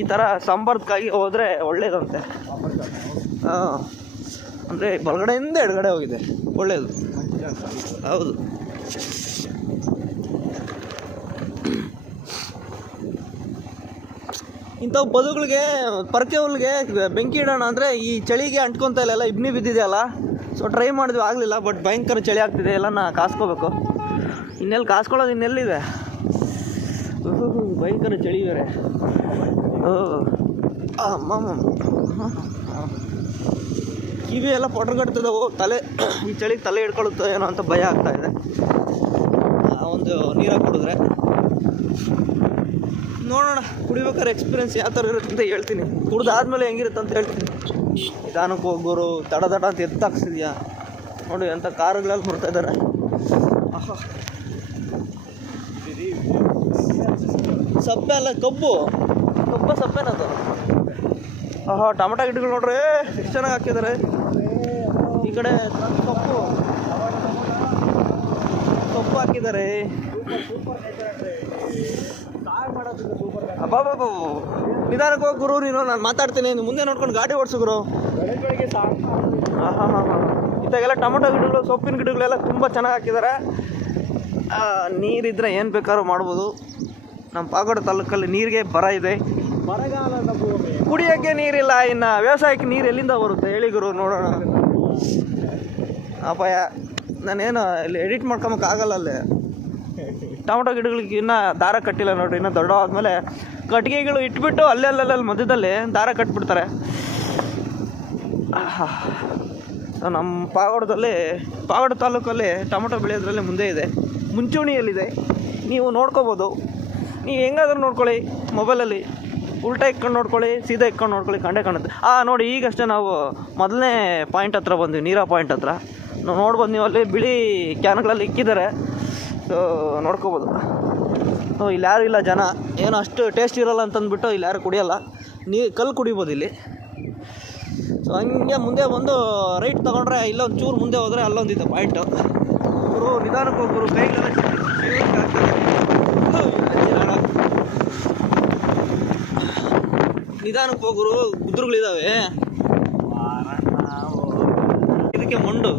ಈ ಥರ ಸಾಂಬಾರ್ದಕ್ಕಾಗಿ ಹೋದರೆ ಒಳ್ಳೇದಂತೆ. ಹಾಂ. ಅಂದರೆ ಬಲಗಡೆಯಿಂದ ಎಡಗಡೆ ಹೋಗಿದೆ. ಒಳ್ಳೆಯದು ಹೌದು. ಇಂಥವು ಬದುಗಳಿಗೆ ಪರ್ಕೆ ಬೆಂಕಿ ಇಡೋಣ ಅಂದರೆ ಈ ಚಳಿಗೆ ಅಂಟ್ಕೊತಾ ಇಲ್ಲ ಎಲ್ಲ ಇಬ್ನಿ ಬಿದ್ದಿದೆಯಲ್ಲ? ಸೊ ಟ್ರೈ ಮಾಡಿದ್ವಿ, ಆಗಲಿಲ್ಲ ಬಟ್ ಭಯಂಕರ ಚಳಿ ಆಗ್ತಿದೆ. ಎಲ್ಲ ನಾ ಕಾಸ್ಕೋಬೇಕು. ಇನ್ನೆಲ್ಲಿ ಕಾಸ್ಕೊಳ್ಳೋದು ಇನ್ನೆಲ್ಲಿದೆ? ಭಯಂಕರ ಚಳಿ ಬೇರೆ. ಕಿವಿ ಎಲ್ಲ ಪೊಟ್ರಗಟ್ತಿದ್ದಾವೆ ತಲೆ, ಈ ಚಳಿಗೆ ತಲೆ ಹಿಡ್ಕೊಳ್ಳುತ್ತೋ ಏನೋ ಅಂತ ಭಯ ಆಗ್ತಾ ಇದೆ. ಒಂದು ನೀರಾಗಿ ಕುಡಿದ್ರೆ. ನೋಡೋಣ, ಕುಡಿಬೇಕಾದ್ರೆ ಎಕ್ಸ್ಪೀರಿಯನ್ಸ್ ಯಾವ ಥರ ಇರುತ್ತೆ ಅಂತ ಹೇಳ್ತೀನಿ. ಕುಡ್ದಾದ್ಮೇಲೆ ಹೆಂಗಿರುತ್ತೆ ಅಂತ ಹೇಳ್ತೀನಿ. ನಿಧಾನಕ್ಕೆ ಹೋಗೋರು ತಡ ತಡ ಅಂತ ಎತ್ತಾಕ್ಸಿದ್ಯಾ ನೋಡಿ ಎಂಥ ಕಾರುಗಳಲ್ಲಿ ಬರ್ತಾ ಇದ್ದಾರೆ ಆಹಾ. ಸಪ್ಪೆ ಅಲ್ಲ ಕಬ್ಬು. ಕಬ್ಬ ಸಪ್ಪೆನದು ಆಹಾ ಟೊಮೆಟೊ ಗಿಡಗಳು ನೋಡ್ರಿ. ಎಷ್ಟು ಚೆನ್ನಾಗಿ ಹಾಕಿದ್ದಾರೆ ಈ ಕಡೆ ಸೊಪ್ಪು. ಕಬ್ಬು ಹಾಕಿದ್ದಾರೆ ಅಬ್ಬಾಬಾಬು ನಿಧಾನಕ್ಕೆ ಹೋಗಿ ಗುರು ನೀನು ನಾನು ಮಾತಾಡ್ತೀನಿ. ನೀನು ಮುಂದೆ ನೋಡ್ಕೊಂಡು ಗಾಡಿ ಓಡಿಸು ಗುರು. ಹಾಂ ಹಾಂ ಇತ್ತಾಗೆಲ್ಲ ಟೊಮೊಟೊ ಗಿಡಗಳು ಸೊಪ್ಪಿನ ಗಿಡಗಳೆಲ್ಲ ತುಂಬ ಚೆನ್ನಾಗಿ ಹಾಕಿದ್ದಾರೆ ಆ, ನೀರಿದ್ರೆ ಏನು ಬೇಕಾದ್ರೂ ಮಾಡ್ಬೋದು. ನಮ್ಮ ಪಾಗೋಡ ತಾಲೂಕಲ್ಲಿ ನೀರಿಗೆ ಬರ ಇದೆ. ಬರಗಾಲದ ಭೂಮಿ ಕುಡಿಯೋಕ್ಕೆ ನೀರಿಲ್ಲ, ಇನ್ನು ವ್ಯವಸಾಯಕ್ಕೆ ನೀರು ಎಲ್ಲಿಂದ ಬರುತ್ತೆ ಹೇಳಿ ಗುರು, ನೋಡೋಣ. ಅಪಾಯ. ನಾನೇನು ಇಲ್ಲಿ ಎಡಿಟ್ ಮಾಡ್ಕೊಳಕ್ಕೆ ಆಗಲ್ಲ ಅಲ್ಲಿ. ಟೊಮೊಟೊ ಗಿಡಗಳಿಗೆ ಇನ್ನೂ ದಾರ ಕಟ್ಟಿಲ್ಲ ನೋಡ್ರಿ, ಇನ್ನೂ ದೊಡ್ಡ ಆದಮೇಲೆ ಕಟ್ಟಿಗೆಗಳು ಇಟ್ಬಿಟ್ಟು ಅಲ್ಲೆಲ್ಲಲ್ಲಿ ಮಧ್ಯದಲ್ಲಿ ದಾರ ಕಟ್ಬಿಡ್ತಾರೆ. ನಮ್ಮ ಪಾಗೋಡದಲ್ಲಿ, ಪಾಗೋಡ ತಾಲೂಕಲ್ಲಿ ಟೊಮೊಟೊ ಬೆಳೆಯೋದ್ರಲ್ಲಿ ಮುಂದೆ ಇದೆ. ಮುಂಚೂಣಿಯಲ್ಲಿದೆ. ನೀವು ನೋಡ್ಕೋಬೋದು. ನೀವು ಹೆಂಗಾದ್ರೂ ನೋಡ್ಕೊಳ್ಳಿ ಮೊಬೈಲಲ್ಲಿ ಉಲ್ಟಾ ಇಟ್ಕೊಂಡು ನೋಡ್ಕೊಳ್ಳಿ, ಸೀದಾ ಇಟ್ಕೊಂಡು ನೋಡ್ಕೊಳ್ಳಿ, ಕಂಡೇ ಕಾಣುತ್ತೆ. ಆ, ನೋಡಿ, ಈಗಷ್ಟೇ ನಾವು ಮೊದಲನೇ ಪಾಯಿಂಟ್ ಹತ್ರ ಬಂದ್ವಿ, ನೀರಾ ಪಾಯಿಂಟ್ ಹತ್ರ. ನೋಡ್ಬೋದು ನೀವು ಅಲ್ಲಿ ಬಿಳಿ ಕ್ಯಾನ್ಗಳಲ್ಲಿ ಇಕ್ಕಿದ್ದಾರೆ. ಸೊ ನೋಡ್ಕೋಬೋದು. ಸೊ ಇಲ್ಲಿ ಯಾರು ಇಲ್ಲ ಜನ. ಏನು ಅಷ್ಟು ಟೇಸ್ಟ್ ಇರೋಲ್ಲ ಅಂತಂದ್ಬಿಟ್ಟು ಇಲ್ಲಿ ಯಾರು ಕುಡಿಯೋಲ್ಲ. ನೀ ಕಲ್ಲು ಕುಡಿಬೋದು ಇಲ್ಲಿ. ಸೊ ಹಂಗೆ ಮುಂದೆ ಒಂದು ರೈಟ್ ತೊಗೊಂಡ್ರೆ ಇಲ್ಲೊಂದು ಚೂರು ಮುಂದೆ ಹೋದರೆ ಅಲ್ಲೊಂದಿದೆ ಪಾಯಿಂಟು ಗುರು, ನಿಧಾನಕ್ಕೆ ಹೋಗಿ ಗುರು ಕೈಗೆಲ್ಲ ಶಿವಲಿಂಗ ಆಗ್ತದೆ. ಹೋ, ಅಜ್ಜಿ ನಾಡ. ನಿಧಾನಕ್ಕೆ ಹೋಗೋರು ಗುದ್ರುಗಳಿದಾವೆ ಇದಕ್ಕೆ ಮಂಡು.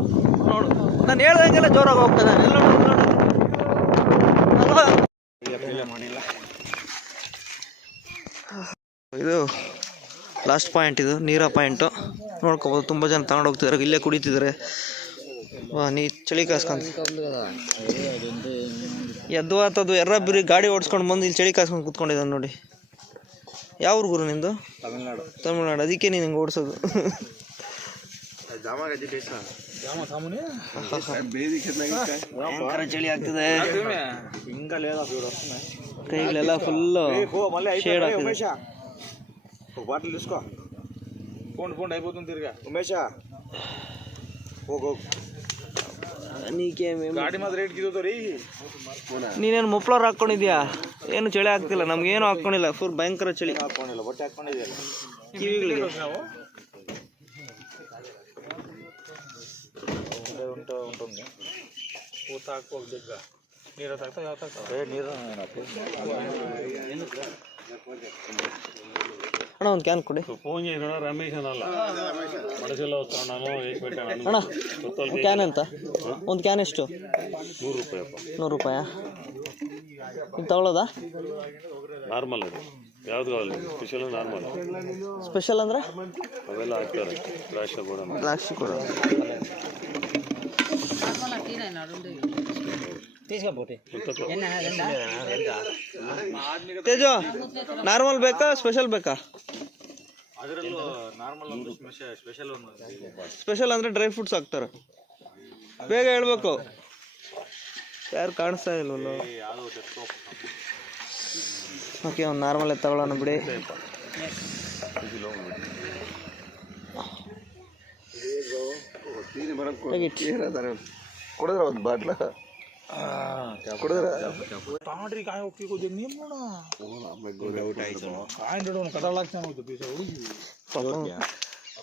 ನೋಡು. ನಾನು ಹೇಳ್ದಂಗೆಲ್ಲ ಜೋರಾಗಿ ಹೋಗ್ತದೆ ಎಲ್ಲ. ಇದು ಲಾಸ್ಟ್ ಪಾಯಿಂಟ್ ಇದು, ನೀರ ಪಾಯಿಂಟು ನೋಡ್ಕೋಬೋದು, ತುಂಬ ಜನ ತಗೊಂಡು ಹೋಗ್ತಿದ್ದಾರೆ ಇಲ್ಲೇ ಕುಡಿತಿದ್ದಾರೆ ನೀ ಚಳಿ ಕಾಸ್ಕೊಂತ ಎದ್ದು ಆತದು ಎರ್ರ ಬಿರಿ ಗಾಡಿ ಓಡಿಸ್ಕೊಂಡು ಬಂದು ಇಲ್ಲಿ ಚಳಿ ಕಾಸ್ಕೊಂಡು ಕೂತ್ಕೊಂಡಿದ್ದಾನೆ ನೋಡಿ. ಯಾವ ಗುರು ನಿಮ್ದು? ತಮಿಳ್ನಾಡು. ತಮಿಳ್ನಾಡು. ಅದಕ್ಕೆ ನೀನು ಹಿಂಗೆ ಓಡಿಸೋದು. ಚಳಿ ಕೈಗಳೆಲ್ಲ ಫುಲ್ ಶೇಡ್ ಬಾಟಲ್ ಇಸ್ಕೋ. ಫೋನ್ ಫೋನ್ ಐಬೋದು ತಿರ್ಗ. ಉಮೇಶ. ಹೋಗ್ ಹೋಗ್. ನೀಕೆ ಗಾಡಿ ಮಾತ್ರ ರೇಟ್ ಕಿದೋದು ರೀ ನೀನೇನು ಮುಫ್ಲರ್ ಹಾಕ್ಕೊಂಡಿದ್ಯಾ ಏನು ಚಳಿ ಆಗ್ತಿಲ್ಲ ನಮ್ಗೇನು ಏನು ಹಾಕ್ಕೊಂಡಿಲ್ಲ ಫುಲ್ ಭಯಂಕರ ಚಳಿ. ಹಾಕೊಂಡಿಲ್ಲ ಬಟ್ಟೆ ಕಿವಿಗಳಿಗೆ. ಉಂಟು ಉಂಟು ಊತ ಜಗ್ಗ ನೀರು ಯಾವ ನೀರು ಅಣ್ಣ ಒಂದು ಕ್ಯಾನ್ ಕೊಡಿ. ಫೋನ್ చేయడం రమేష్ అన్నಲ್ಲ మడసలో వస్తున్నాను ఏక్ పెట్టాను ಅಣ್ಣ ಕ್ಯಾನ್ ಅಂತ ಒಂದು ಕ್ಯಾನ್ ಎಷ್ಟು? ನೂರು ರೂಪಾಯಿ ನೂರು ರೂಪಾಯ? ನೀವು ತಗೊಳ್ಳೋದಾ ನಾರ್ಮಲ್ ಅದು. ಯಾವ್ದು ಕಾవాలి ಸ್ಪೆಷಲ್ ನಾರ್ಮಲ್. ಸ್ಪೆಷಲ್ ಅಂದ್ರೆ? ಅವೆಲ್ಲ ಹಾಕ್ತಾರೆ. ದ್ರಾಕ್ಷಿ ಕೂಡ. ದ್ರಾಕ್ಷಿ ಕೂಡ. ತೇಜು ನಾರ್ಮಲ್ ಬೇಕಾ ಸ್ಪೆಷಲ್ ಬೇಕಾ? ಅದರಲ್ಲೂ ನಾರ್ಮಲ್ ಒಂದು ಸ್ಪೆಷಲ್ ಒಂದು ಸ್ಪೆಷಲ್ ಅಂದ್ರೆ ಡ್ರೈ ಫ್ರೂಟ್ಸ್ ಹಾಕ್ತಾರೆ. ಬೇಗ ಹೇಳ್ಬೇಕು. ಯಾರು ಕಾಣಿಸ್ತಾ ಇಲ್ವಲ್ಲ? ತೆತ್ಕೋ ಓಕೆ ಒಂದು ನಾರ್ಮಲ್ ತಗೊಳ್ಳೋಣ ಬಿಡಿ. ಕುಡಿದ್ರ ಒಂದು ಬಾಟ್ಲ. ಇವ್ ಕಾಯಿ ಕಾಯಿ ಪೀಸ ಹುಡುಗಿ.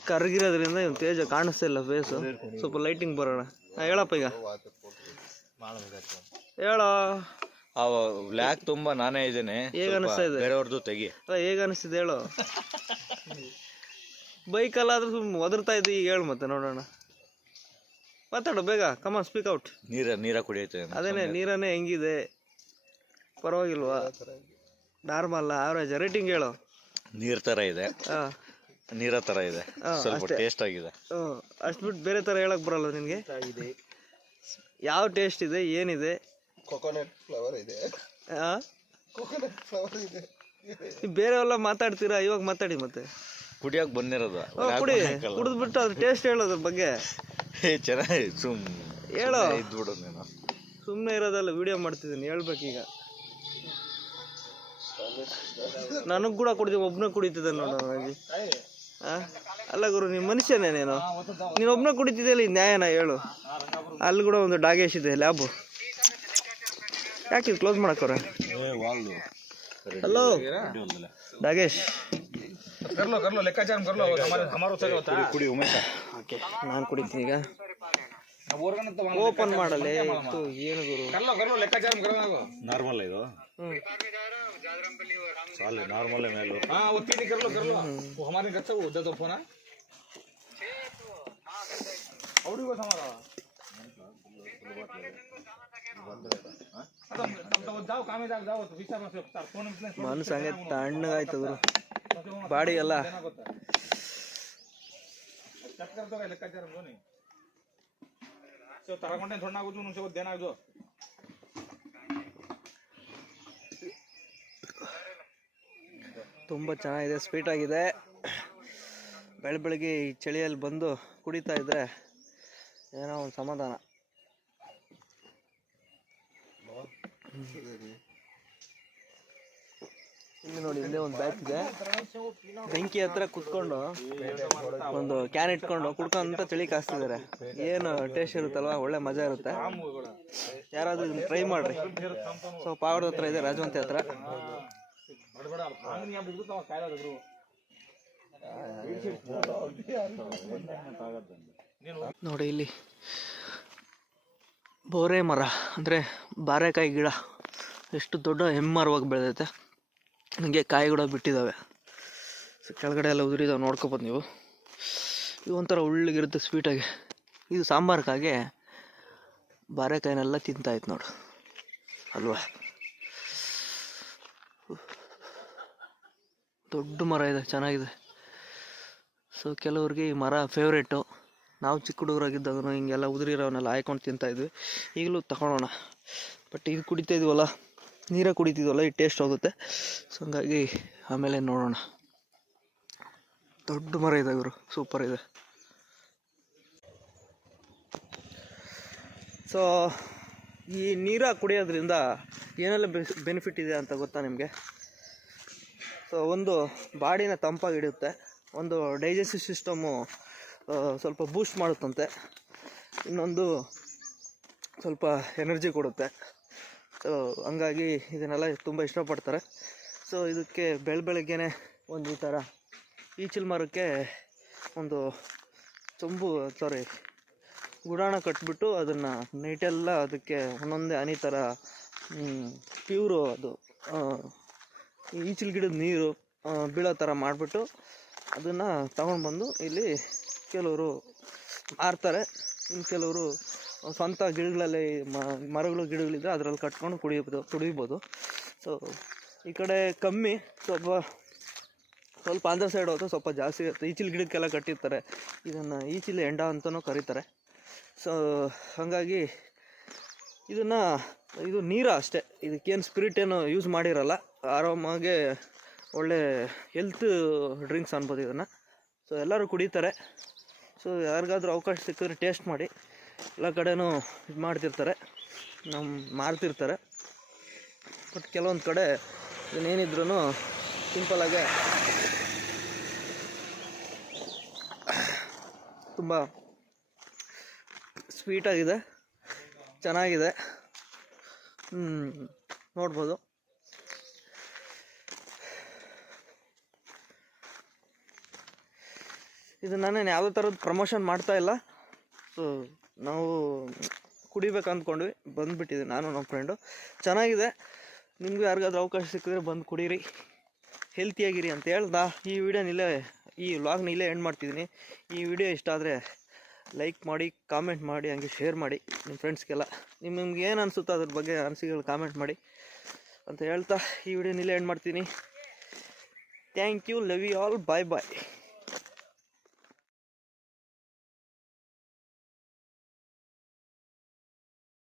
ಕರಗಿರೋದ್ರಿಂದ ಇವ್ನು ತೇಜ ಕಾಣಿಸ್ತಾ ಇಲ್ಲ ಫೇಸು ಸ್ವಲ್ಪ ಲೈಟಿಂಗ್ ಬರೋಣ. ಹಾ, ಹೇಳಪ್ಪ ಈಗ. ಹೇಳೋ. ಆ ಬ್ಲ್ಯಾಕ್ ತುಂಬಾ ನಾನೇ ಇದ್ದೇನೆ. ಹೇಗ ಅನಿಸ್ತಾ ಇದೆ? ಬೇರೆಯವ್ರದ್ದು ತೆಗಿ. ಅಲ್ಲ ಹೇಗೆ ಅನಿಸ್ತಿದೆ ಹೇಳು. ಬೈಕಲ್ಲಾದ್ರೂ ಸುಮ್ಮನೆ ಒದರ್ತಾ ಇದ್ದು ಈಗ ಹೇಳು ಮತ್ತೆ ನೋಡೋಣ. ಮಾತಾಡು ಬೇಗ. ಕಮಾನ್ ಸ್ಪೀಕ್ ಔಟ್ ನೀರ ನೀರ ಕುಡಿಯುತ್ತೆ ಅದೇನೆ ನೀರನ್ನೇ ಹೆಂಗಿದೆ? ಪರವಾಗಿಲ್ವಾ? ನಾರ್ಮಲ್ ಆವ್ರೇಜ್ ರೇಟಿಂಗ್ ಹೇಳು. ನೀರ್ ತರ ಇದೆ. ಹಾಂ ನೀರ ತರ ಇದೆ. ಹಾ, ಸ್ವಲ್ಪ ಅಷ್ಟೇ. ಟೇಸ್ಟ್ ಆಗಿದೆ. ಅಷ್ಟು ಬಿಟ್ಟು ಬೇರೆ ತರ ಹೇಳಕ್ ಬರಲ್ಲ ನಿನಗೆ? ಯಾವ ಟೇಸ್ಟ್ ಇದೆ ಏನಿದೆ? ಕೊಕೊನಟ್ ಫ್ಲವರ್ ಇದೆ? ಕೊಕೊನಟ್ ಫ್ಲವರ್ ಇದೆ. ಬೇರೆ ಬೇರೆವೆಲ್ಲ ಮಾತಾಡ್ತೀರಾ? ಇವಾಗ ಮಾತಾಡಿ ಮತ್ತೆ. ಕುಡಿಯಕ್ ಬಂದಿರೋದು. ಕುಡಿ. ಕುಡಿದ್ಬಿಟ್ಟು ಅದ್ರ ಟೇಸ್ಟ್ ಹೇಳೋದ್ರ ಬಗ್ಗೆ. ಏ ಚೆನ್ನಾಗಿ ಸುಮ್ ಹೇಳೋ. ಇದ್ಬಿಡು ನೀನು. ಸುಮ್ಮನೆ ಇರೋದಲ್ಲ ವಿಡಿಯೋ ಮಾಡ್ತಿದ್ದೀನಿ ಹೇಳ್ಬೇಕೀಗ. ನನಗೆ ಕೂಡ ಕುಡಿದೀವಿ ಒಬ್ನೇ ಕುಡಿತಿದ್ದೆ ನೋಡು? ಅಲ್ಲ ಗುರು ನೀನು ಮನುಷ್ಯನೇ ನೀನು. ನೀನು ಕುಡಿತಿದ್ದೆ ಕುಡಿತಿದ್ದೆ ನ್ಯಾಯನ ಹೇಳು. ಅಲ್ಲಿ ಕೂಡ ಒಂದು ಡಾಗೇಶ್ ಇದೆ ಲ್ಯಾಬು. ಯಾಕೆ ಕ್ಲೋಸ್ ಮಾಡಕ್ಕವ್ರೆ ಹಲೋ ಡಾಗೇಶ್. ಕರ್ಲೋ ಕರ್ಲೋ ಲೆಕ್ಕಾಚಾರ ಕರ್ಲೋ ಹಮಾರ ಹಮಾರ ಸರಿ ಹೋತಾ ಕುಡಿ ಉಮೇಶ ಓಕೆ ನಾನು ಕುಡಿತೀನಿ ಈಗ ಊರ್ಗನಂತ ಓಪನ್ ಮಾಡಲೇ ಥು, ಏನು ಗುರು ಕರ್ಲೋ ಕರ್ಲೋ ಲೆಕ್ಕಾಚಾರ ಕರ್ಲೋ ನಾವು ನಾರ್ಮಲ್ ಇದು ಹ್ಮ್ ಸಾಲಿ ನಾರ್ಮಲ್ ಮೇಲು हाँ वो तीन कर लो कर लो वो हमारे घर से वो दे दो फोन औड़ी को हमारा ಮನುಷ್ಯ ಹಂಗೆ ತಣ್ಣಗಾಯ್ತದ್ರು ಬಾಡಿ ಎಲ್ಲ ತುಂಬ ಚೆನ್ನಾಗಿದೆ ಸ್ವೀಟ್ ಆಗಿದೆ. ಬೆಳ ಬೆಳಗ್ಗೆ ಈ ಚಳಿಯಲ್ಲಿ ಬಂದು ಕುಡಿತಾ ಇದ್ರೆ ಏನೋ ಒಂದು ಸಮಾಧಾನ. ಇಲ್ಲಿ ನೋಡಿ ಇಲ್ಲೇ ಒಂದು ಬ್ಯಾಚ್ ಇದೆ. ಬೆಂಕಿ ಹತ್ರ ಕುತ್ಕೊಂಡು ಒಂದು ಕ್ಯಾನ್ ಇಟ್ಕೊಂಡು ಕುಡ್ಕೊಂತ ಚಳಿ ಕಾಸ್ತಿದ್ದಾರೆ. ಏನು ಟೇಸ್ಟ್ ಇರುತ್ತಲ್ವ? ಒಳ್ಳೆ ಮಜಾ ಇರುತ್ತೆ. ಯಾರಾದ್ರೂ ಇದನ್ನ ಟ್ರೈ ಮಾಡ್ರಿ. ಸೊ ಪಾವಡದ ಹತ್ರ ಇದೆ, ರಾಜವಂತಿ ಹತ್ರ. ನೋಡಿ, ಇಲ್ಲಿ ಬೋರೆ ಮರ ಅಂದರೆ ಬಾರೆಕಾಯಿ ಗಿಡ, ಎಷ್ಟು ದೊಡ್ಡ ಹೆಮ್ಮರವಾಗಿ ಬೆಳೆದೈತೆ. ನನಗೆ ಕಾಯಿಗಳು ಬಿಟ್ಟಿದ್ದಾವೆ ಸೊ, ಕೆಳಗಡೆ ಎಲ್ಲ ಉದುರಿದಾವೆ, ನೋಡ್ಕೊಬೋದು ನೀವು. ಇದು ಒಂಥರ ಉಳ್ಳಿಗಿರುತ್ತೆ ಸ್ವೀಟಾಗಿ. ಇದು ಸಾಂಬಾರ್ಕಾಗೆ ಬಾರೆಕಾಯಿನೆಲ್ಲ ತಿಂತಾಯ್ತು ನೋಡು. ಅಲ್ವಾ? ದೊಡ್ಡ ಮರ ಇದೆ, ಚೆನ್ನಾಗಿದೆ. ಸೊ, ಕೆಲವ್ರಿಗೆ ಈ ಮರ ಫೇವ್ರೇಟು ನಾವು ಚಿಕ್ಕ ಹುಡುಗರಾಗಿದ್ದಾಗೂ ಹಿಂಗೆಲ್ಲ ಉದುರಿರೋನೆಲ್ಲ ಹಾಯ್ಕೊಂಡು ತಿಂತಾಯಿದ್ವಿ ಈಗಲೂ ತಗೊಳೋಣ. ಬಟ್ ಇದು ಕುಡಿತಾ ಇದೀವಲ್ಲ, ನೀರೇ ಕುಡಿತಿದ್ವಲ್ಲ, ಈ ಟೇಸ್ಟ್ ಹೋಗುತ್ತೆ. ಸೊ ಹಂಗಾಗಿ ಆಮೇಲೆ ನೋಡೋಣ. ದೊಡ್ಡ ಮರ ಇದೆ ಇವರು ಸೂಪರ್ ಇದೆ. ಸೊ ಈ ನೀರ ಕುಡಿಯೋದ್ರಿಂದ ಏನೆಲ್ಲ ಬೆನಿಫಿಟ್ ಇದೆ ಅಂತ ಗೊತ್ತಾ ನಿಮಗೆ? ಸೊ ಒಂದು ಬಾಡಿನ ತಂಪಾಗಿಡುತ್ತೆ. ಒಂದು ಡೈಜೆಸ್ಟಿವ್ ಸಿಸ್ಟಮು ಸ್ವಲ್ಪ ಬೂಸ್ಟ್ ಮಾಡುತ್ತಂತೆ. ಇನ್ನೊಂದು ಸ್ವಲ್ಪ ಎನರ್ಜಿ ಕೊಡುತ್ತೆ. ಸೊ ಹಂಗಾಗಿ ಇದನ್ನೆಲ್ಲ ತುಂಬ ಇಷ್ಟಪಡ್ತಾರೆ. ಸೊ ಇದಕ್ಕೆ ಬೆಳ ಬೆಳಗ್ಗೆನೆ ಒಂದು ಈ ಥರ ಈಚಿಲ್ ಮರಕ್ಕೆ ಒಂದು ತುಂಬು ಸಾರಿ ಗುಡಾಣ ಕಟ್ಬಿಟ್ಟು ಅದನ್ನು ನೈಟೆಲ್ಲ ಅದಕ್ಕೆ ಒಂದೊಂದೇ ಹನಿ ಥರ ಪ್ಯೂರು ಅದು ಈಚಿಲ್ ಗಿಡದ ನೀರು ಬೀಳೋ ಥರ ಮಾಡಿಬಿಟ್ಟು ಅದನ್ನು ತಗೊಂಡ್ಬಂದು ಇಲ್ಲಿ ಕೆಲವರು ಮಾರ್ತಾರೆ. ಇನ್ನು ಕೆಲವರು ಸ್ವಂತ ಗಿಡಗಳಲ್ಲಿ ಮರಗಳು ಗಿಡಗಳಿದ್ದರೆ ಅದರಲ್ಲಿ ಕಟ್ಕೊಂಡು ಕುಡಿಯಬೋದು ಕುಡಿಬೋದು ಸೊ ಈ ಕಡೆ ಕಮ್ಮಿ, ಸ್ವಲ್ಪ ಸ್ವಲ್ಪ ಆಂಧ್ರ ಸೈಡ್ ಹೋದ್ರೆ ಸ್ವಲ್ಪ ಜಾಸ್ತಿ ಇರುತ್ತೆ. ಈಚಿಲ್ ಗಿಡಕ್ಕೆಲ್ಲ ಕಟ್ಟಿರ್ತಾರೆ. ಇದನ್ನು ಈಚಿಲ್ ಎಂಡ ಅಂತಲೂ ಕರೀತಾರೆ. ಸೊ ಹಾಗಾಗಿ ಇದನ್ನು, ಇದು ನೀರು ಅಷ್ಟೇ. ಇದಕ್ಕೇನು ಸ್ಪಿರಿಟ್ ಏನು ಯೂಸ್ ಮಾಡಿರಲ್ಲ. ಆರಾಮಾಗೆ ಒಳ್ಳೆ ಹೆಲ್ತ್ ಡ್ರಿಂಕ್ಸ್ ಅನ್ಬೋದು ಇದನ್ನು. ಸೊ ಎಲ್ಲರೂ ಕುಡಿತಾರೆ. ಸೊ ಯಾರಿಗಾದ್ರೂ ಅವಕಾಶ ಸಿಕ್ಕಿದ್ರೆ ಟೇಸ್ಟ್ ಮಾಡಿ. ಎಲ್ಲ ಕಡೆನೂ ಇದು ಮಾಡ್ತಿರ್ತಾರೆ. ನಮ್ಮ ಮಾರ್ತಿರ್ತಾರೆ. ಬಟ್ ಕೆಲವೊಂದು ಕಡೆ ಇದನ್ನೇನಿದ್ರೂ ಸಿಂಪಲಾಗೆ ತುಂಬ ಸ್ವೀಟಾಗಿದೆ ಚೆನ್ನಾಗಿದೆ. ನೋಡ್ಬೋದು. ಇದು ನಾನೇನು ಯಾವುದೇ ಥರದ ಪ್ರಮೋಷನ್ ಮಾಡ್ತಾ ಇಲ್ಲ. ಸೊ ನಾವು ಕುಡಿಬೇಕು ಅಂದ್ಕೊಂಡ್ವಿ. ಬಂದುಬಿಟ್ಟಿದೆ ನಾನು ನಮ್ಮ ಫ್ರೆಂಡು ಚೆನ್ನಾಗಿದೆ. ನಿಮಗೂ ಯಾರಿಗಾದ್ರೂ ಅವಕಾಶ ಸಿಕ್ಕಿದ್ರೆ ಬಂದು ಕುಡೀರಿ. ಹೆಲ್ತಿಯಾಗಿರಿ ಅಂತ ಹೇಳ್ದ. ಈ ವಿಡಿಯೋನ ಇಲ್ಲೇ ಈ ವ್ಲಾಗ್ನ ಇಲ್ಲೇ ಎಂಡ್ ಮಾಡ್ತಿದ್ದೀನಿ. ಈ ವಿಡಿಯೋ ಇಷ್ಟ ಆದರೆ ಲೈಕ್ ಮಾಡಿ ಕಾಮೆಂಟ್ ಮಾಡಿ, ಹಂಗೆ ಶೇರ್ ಮಾಡಿ ನಿಮ್ಮ ಫ್ರೆಂಡ್ಸ್ಗೆಲ್ಲ ನಿಮ್ಮ ನಿಮ್ಗೆ ಏನು ಅನಿಸುತ್ತೋ ಅದ್ರ ಬಗ್ಗೆ ಅನಿಸಿಕೆಗಳು ಕಾಮೆಂಟ್ ಮಾಡಿ ಅಂತ ಹೇಳ್ತಾ ಈ ವಿಡಿಯೋನ ಇಲ್ಲೇ ಎಂಡ್ ಮಾಡ್ತೀನಿ. Thank you love you all bye bye